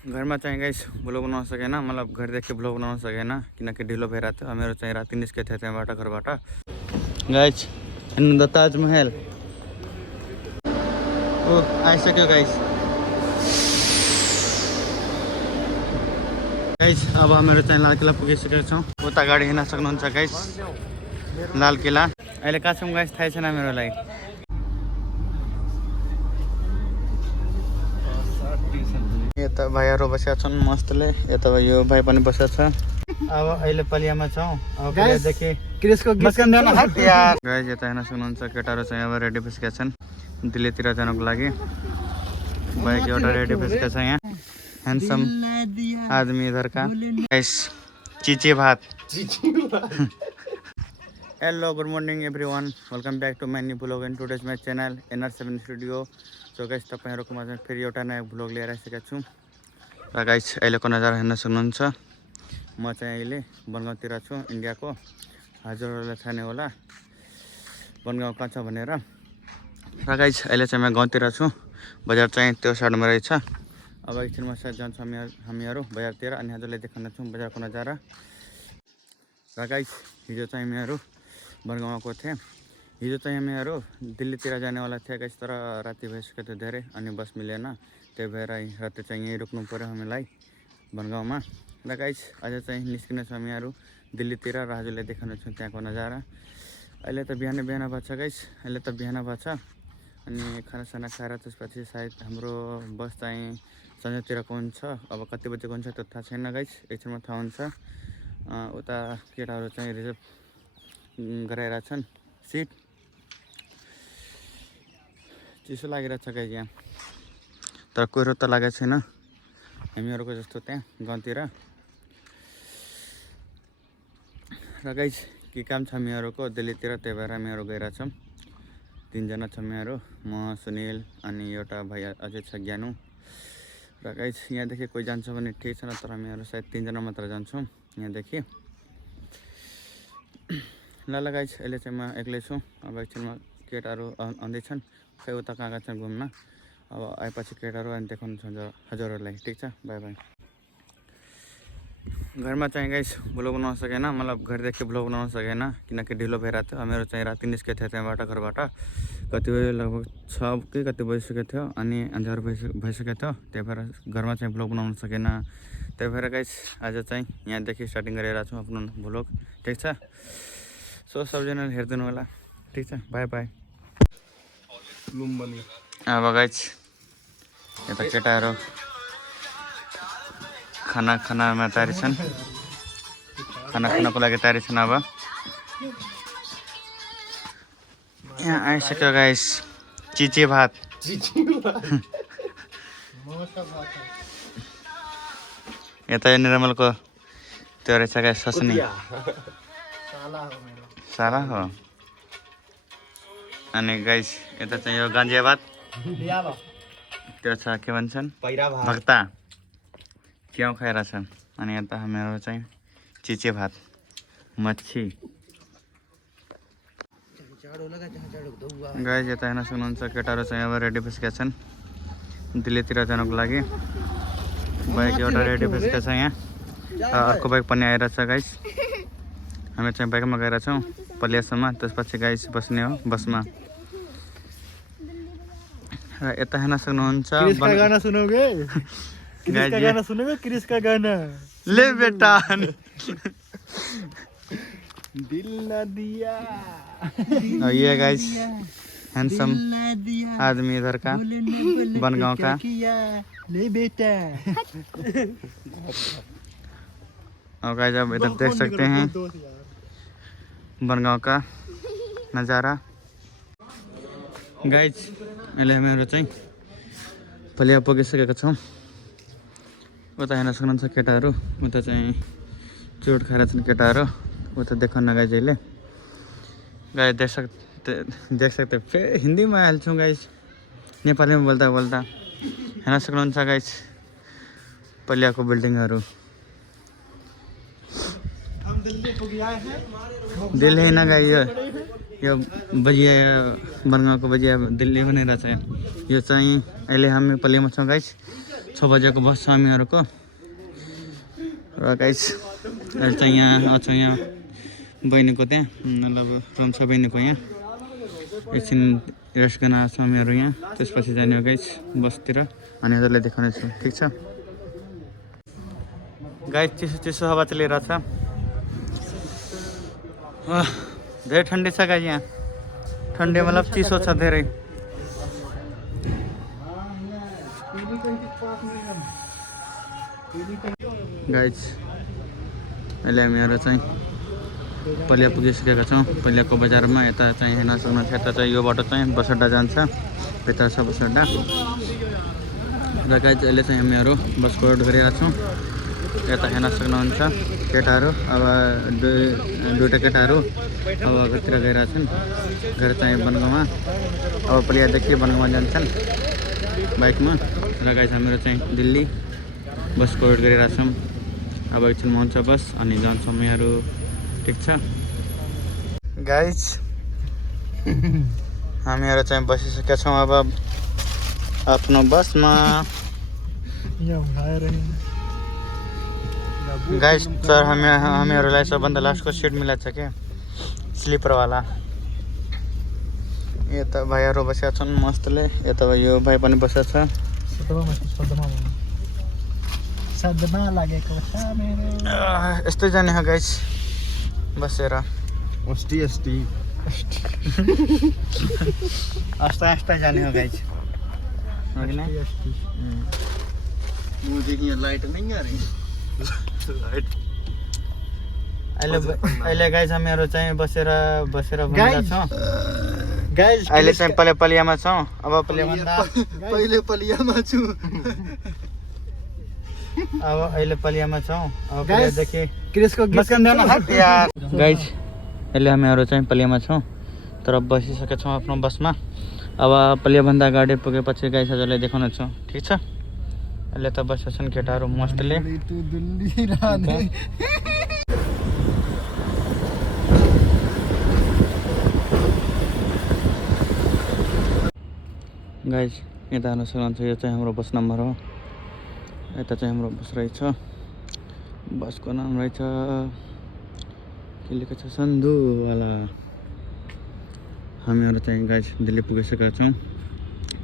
घरमा चाहिँ guys blog बनाउन सकेन, मतलब घर देखि ब्लग बनाउन सकेन किनकि ढिलो भइरहेको थियो। मेरो चाहिँ राति निस्केको थियो त्यहाँबाट घरबाट। गाइस हेर्नु त ताजमहल ओ आइसक्यो गाइस। गाइस अब मेरो चाहिँ लाल किल्ला पुगिसकेको छौँ। उता गाडी हिँड्न सक्नुहुन्छ गाइस। लाल किल्ला अहिले कहाँ छौँ गाइस थाहै छैन मेरोलाई। यता भाइहरू बसेका छन् मस्तले, यता यो भाइ पनि बसेको छ। अब अहिले पलियामा छौँ। अब पलियादेखि क्रिसको गाइस यता हेर्न सक्नुहुन्छ केटाहरू चाहिँ अब रेडी भइसकेका छन् दिल्लीतिर जानको लागि। बाइक एउटा रेडी भइसकेको छ यहाँ। ह्यान्डसम आदमी इधर का गाइस चिचे भात। Hello good morning everyone, welcome back to my new blog in today's my channel NR7 studio. So guys तपाईँहरूको माझमा फेरि एउटा नयाँ ब्लग लिएर आइसकेको छु। र गाइस अहिलेको नजारा हेर्न सक्नुहुन्छ। म चाहिँ अहिले बनगाउँतिर छु, इन्डियाको। हजुरहरूलाई थाहा नै होला बनगाउँ कहाँ छ भनेर। र गाइस अहिले चाहिँ म गाउँतिर छु। बजार चाहिँ त्यो साइडमा रहेछ। अब एकछिनमा सायद जान्छौँ हामीहरू बजारतिर अनि हजुरलाई देखाउन छौँ बजारको नजारा। र गाइस हिजो चाहिँ हामीहरू बनगाउँ आएको थिएँ। हिजो चाहिँ हामीहरू दिल्लीतिर जानेवाला थिए गाइस, तर राति भइसक्यो थियो धेरै अनि बस मिलेन। त्यही भएर राति चाहिँ यहीँ रोक्नु पऱ्यो हामीलाई बनगाउँमा। र गाइस आज चाहिँ निस्किने छौँ हामीहरू दिल्लीतिर र हजुरलाई देखाउन छौँ त्यहाँको नजारा। अहिले त बिहान भएको छ गाइस, अहिले त बिहान भएको छ। अनि खानासाना खाएर त्यसपछि सायद हाम्रो बस चाहिँ सन्जयतिरको हुन्छ। अब कति बजेको हुन्छ त्यो थाहा छैन गाइस, एकछिनमा थाहा हुन्छ। उता केटाहरू चाहिँ रिजर्भ गराइरहेछन् सिट। चिसो लागिरहेछ गाइस यहाँ, तर कुहिरो त लागेको छैन हामीहरूको जस्तो त्यहाँ गाउँतिर। र गाइस के काम छ हामीहरूको दिल्लीतिर, त्यही भएर हामीहरू गइरहेछौँ। 3 जना छ हामीहरू, म सुनिल अनि एउटा भाइ अझै छ ज्ञानु। र गाइस यहाँदेखि कोही जान्छ भने ठिक छ, तर हामीहरू सायद 3 जना मात्र जान्छौँ यहाँदेखि। ल गाइस अहिले चाहिँ म एक्लै छु। अब एकछिनमा केटाहरू आउँदैछन्, खै उता कहाँ कहाँ छन् घुम्न। अब आएपछि केटाहरू अनि देखाउनु छ हजुरहरूलाई। ठिक छ, बाई बाई। घरमा चाहिँ गाइस ब्लग बनाउन सकेन, मतलब घरदेखि ब्लग बनाउन सकेन किनकि ढिलो भइरहेको थियो। मेरो चाहिँ राति निस्केको थियो त्यहाँबाट घरबाट। कति बजे लगभग 6 कि कति बजिसकेको थियो अनि अन्धार भइसकेको थियो। त्यही भएर घरमा चाहिँ ब्लग बनाउन सकेन। त्यही भएर गाइस आज चाहिँ यहाँदेखि स्टार्टिङ गरिरहेको छु आफ्नो ब्लग। ठिक छ, सो सबजनाले हेरिदिनु होला। ठिक छ, बाई बाई। अब गाइस यता केटाहरू खानामा तयारी छन्, खानको लागि तयारी छन्। अब यहाँ आइसक्यो गाइस चिचे भात। यता यो निर्मलको त्यो रहेछ गाइस ससनी साला हो। अनि गाइस यता चाहिँ यो गान्जिया भात, त्यो छ के भन्छन् भक्ता, च्याउ खाइरहेछन्। अनि यता हामीहरू चाहिँ चिचे भात मच्छी। गाइस यता हेर्न सक्नुहुन्छ केटाहरू चाहिँ अब रेडी भइसकेका छन् दिल्लीतिर जानको लागि। बाइक एउटा रेडी भइसकेको छ यहाँ, अर्को बाइक पनि आइरहेछ गाइस। हामी चाहिँ बाइकमा गइरहेछौँ पलियासम्म, त्यसपछि गाइस बस्ने हो बसमा। र यता हेर्न सक्नुहुन्छ गाना सुनोगे, गाना सुनोगे क्रिस का गाना ले बेटा दिल ना दिया। और ये गाइस हैंडसम आदमी इधर का बनगांव का। ले बेटा। और गाइस आप इधर देख सकते हैं बनगांव का नज़ारा। गाइस अहिले हामीहरू चाहिँ पलिया पुगिसकेका छौँ। उता हेर्न सक्नुहुन्छ केटाहरू, उता चाहिँ चोट खाएर छन् केटाहरू। उता देखाउन गाइस अहिले गाइस देख सकते फेरि हिन्दीमा हाल्छौँ गाइस, नेपालीमा बोल्दा हेर्न सक्नुहुन्छ गाइस पलियाको बिल्डिङहरू। दिल्ली होइन गाइस, यो बजिया बनगाउँको बजिया दिल्ली बनिरहेछ। यो चाहिँ अहिले हामी पल्लीमा छौँ गाइस। 6 बजेको बस छ हामीहरूको र गाइस अहिले चाहिँ यहाँ अझ यहाँ बहिनीको त्यहाँ मतलब रुम छ बहिनीको यहाँ एकछिन रेस्ट गर्न आएको छौँ हामीहरू यहाँ त्यसपछि जाने हो गाइस बसतिर अनि हजुरलाई देखाउने छु ठिक छ गाइस चिसो चिसो हावा चलिरहेछ धेरै ठन्डी छ गाइस यहाँ ठन्डी मतलब चिसो छ धेरै गाइस अहिले हामीहरू चाहिँ पहिला पुगिसकेका छौँ पहिलाको बजारमा यता चाहिँ हेर्न सक्नुहुन्छ यता चाहिँ यो बाटो चाहिँ बस अड्डा जान्छ भित्र छ बस अड्डा र गाइस अहिले चाहिँ हामीहरू बसको वेट गरिरहेका छौँ यता हेर्न सक्नुहुन्छ केटाहरू अब दुईवटा केटाहरू अब अगाडितिर गइरहेछन् घर चाहिँ बनगाउँमा अब पहिलादेखि बनगाउँमा जान्छन् बाइकमा र गाइस हामीहरू चाहिँ दिल्ली बसको वेट गरिरहेछौँ अब एकछिनमा हुन्छ बस अनि जान्छौँ हामीहरू ठिक छ गाइस हामीहरू चाहिँ बसिसकेका छौँ अब आफ्नो बसमा गाइस सर हामीहरूलाई सबभन्दा लास्टको सिट मिलेको छ क्या स्लिपरवाला यता भाइहरू बसेका छन् मस्तले यता यो भाइ पनि बसेको छ यस्तै जाने हो गाइस बसेर अस्ता जाने हो गाइस मुझे यहाँ लाइट नहीं आ रही अहिले गाइस हामीहरू चाहिँ बसेर गाइस अहिले चाहिँ पलियामा छौँ अब पहिले पलियामा छु अब अहिले पलियामा छौँ अब गाइस पलियादेखि क्रिसको गाइस अहिले हामीहरू चाहिँ पलियामा छौँ तर बसिसकेका छौँ आफ्नो बसमा अब पलियाभन्दा अगाडि पुगेपछि गाइस हजुरलाई देखाउने छु ठिक छ अहिले त बसेका छन् केटाहरू मस्तले गाइस यता हेर्न सक्नुहुन्छ यो चाहिँ हाम्रो बस नम्बर हो यता चाहिँ हाम्रो बस रहेछ बसको नाम रहेछ के लेखेको छ सन्धुवाला हामीहरू चाहिँ गाइस दिल्ली पुगिसकेका छौँ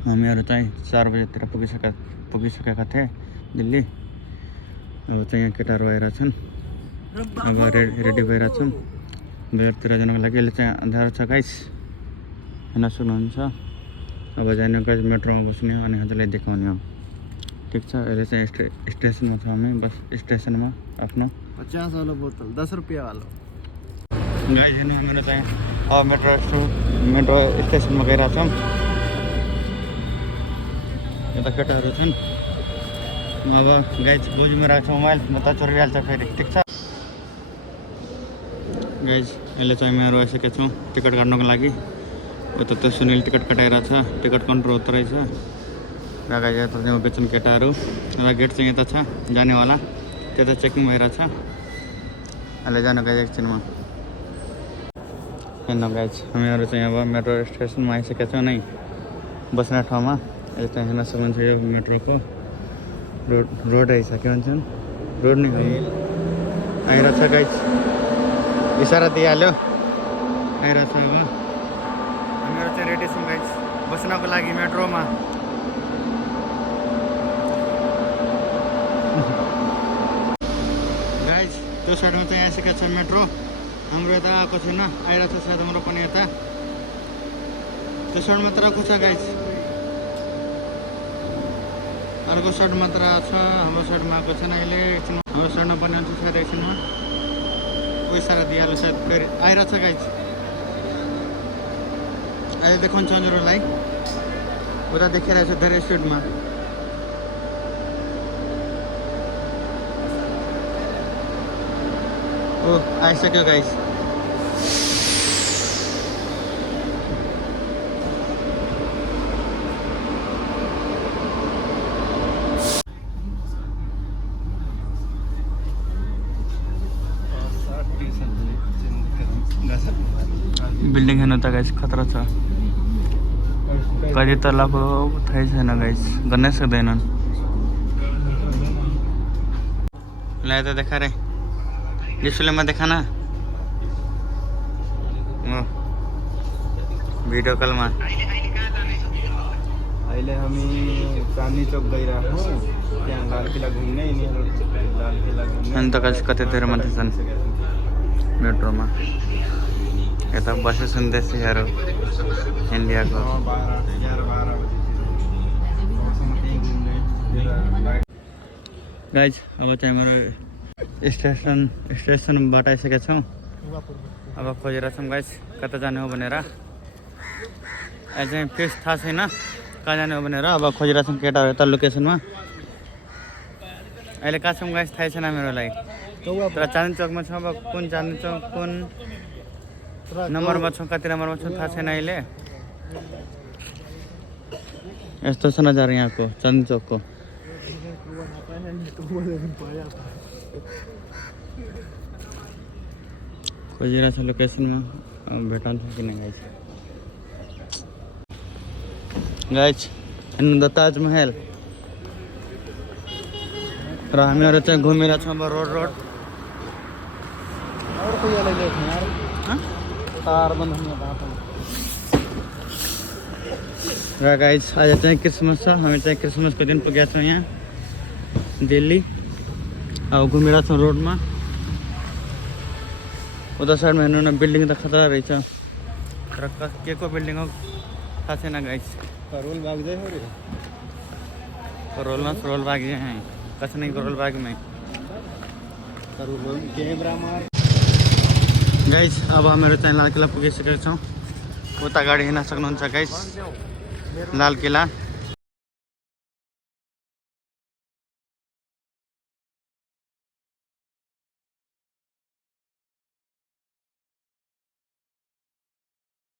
हामीहरू चाहिँ 4 बजेतिर पुगिसकेका थिए दिल्ली अब चाहिँ यहाँ केटाहरू आएर छन् अब रेडी भएर छौँ घरतिर जानको लागि अहिले चाहिँ अँध्यारो छ गाइस हेर्न सक्नुहुन्छ अब जाने गाइस मेट्रोमा बस्ने हो अनि हजुरलाई देखाउने हो ठिक छ अहिले चाहिँ स्टेसनमा छौँ हामी बस स्टेसनमा आफ्नो 50 वाला बोतल 10 रुपया वाला गाइस हेर्नु मेरो चाहिँ अब मेट्रो स्टेसनमा गइरहेको छौँ यता केटाहरू छन् अब गाइस बुझिमा राख्छ मोबाइल म त चोरिहाल्छ फेरि ठिक छ गाइस अहिले चाहिँ हामीहरू आइसकेका छौँ टिकट काट्नको लागि उता त सुनिल टिकट कटाइरहेको छ टिकट काउन्टर उता रहेछ र गाइस यता चाहिँ उभिन्छन् केटाहरू र गेट चाहिँ यता छ जानेवाला त्यता चेकिङ भइरहेको छ अहिले जानु गाइस एकछिनमा हेर्नु गाइस हामीहरू चाहिँ अब मेट्रो स्टेसनमा आइसकेका छौँ नै बस्ने ठाउँमा अहिले चाहिँ हेर्न सक्नुहुन्छ यो मेट्रोको रोड रहेछ के भन्छन् रोड नै हो आइरहेको छ गाइस इसारा दिइहाल्यो आइरहेको छ अब हामीहरू चाहिँ रेडी छौँ गाइस बस्नको लागि मेट्रोमा गाइस त्यो साइडमा चाहिँ आइसकेको छ मेट्रो हाम्रो यता आएको छैन आइरहेको छ सायद हाम्रो पनि यता त्यो साइड मात्र आएको छ गाइस अर्को साइड मात्र आएको छ हाम्रो साइडमा आएको छैन अहिले एकछिनमा हाम्रो साइडमा पनि आउँछ सायद एकछिनमा कोही सारा दिइहाल्यो सायद फेरि आइरहेको छ गाइस अहिले देखाउँछ हजुरहरूलाई उता देखिरहेको छ धेरै स्पिडमा ओ आइसक्यो गाइस बिल्डिङ हेर्नु त गाइस खतरा छ कति तलाको थाहै छैन गाइस गर्नै सक्दैनन् ला तो देखा रे डिस्प्ले में देखा ना वीडियो कॉल में अहिले हामी चाँदनी चौक गइरहेको छौँ त्यहाँ लाल किल्ला घुम्ने यिनीहरू लाल किल्ला घुम्ने अनि त कति धेरै मान्छे छन् मेट्रोमा यता बसेको छन् देशीहरू इन्डियाको 12 बजीसम्म त्यहीँ घुम्ने गाइज अब चाहिँ हाम्रो स्टेसनबाट आइसकेका छौँ अब खोजेर छौँ गाइज कता जाने हो भनेर अहिले चाहिँ फिक्स थाहा छैन कहाँ जाने हो भनेर अब खोजेर छौँ केटाहरू यता लोकेसनमा अहिले कहाँ छौँ गाइज थाहै छैन मेरोलाई तर चाँदनी चौकमा छौँ अब कुन चाँदनी चौक कुन नम्बरमा छौँ कति नम्बरमा छौँ थाहा छैन अहिले यस्तो छ नजारा यहाँको चाँदनी चौकको खोजिरहेको छ लोकेसनमा अब भेटाउँछ किन गाइज गाइज हेर्नु त ताजमहल र हामीहरू चाहिँ घुमिरहेको छौँ अब रोड तार बन्द हुने र गाइज आज चाहिँ क्रिसमस छ हामी चाहिँ क्रिसमसको दिन पुगेका छौँ यहाँ दिल्ली अब घुमिरहेको छौँ रोडमा उता साइडमा हेर्नु न बिल्डिङ त खतरा रहेछ र के को बिल्डिङ हो थाहा छैन गाइज रोल भाग जाए हो रे करोल बाग यहाँ है कस नहीं करोल बाग में रोल कैमरा मार गाइज अब हामीहरू चाहिँ लाल किल्ला पुगिसकेका छौँ उता गाडी हिँड्न सक्नुहुन्छ गाइज लाल किल्ला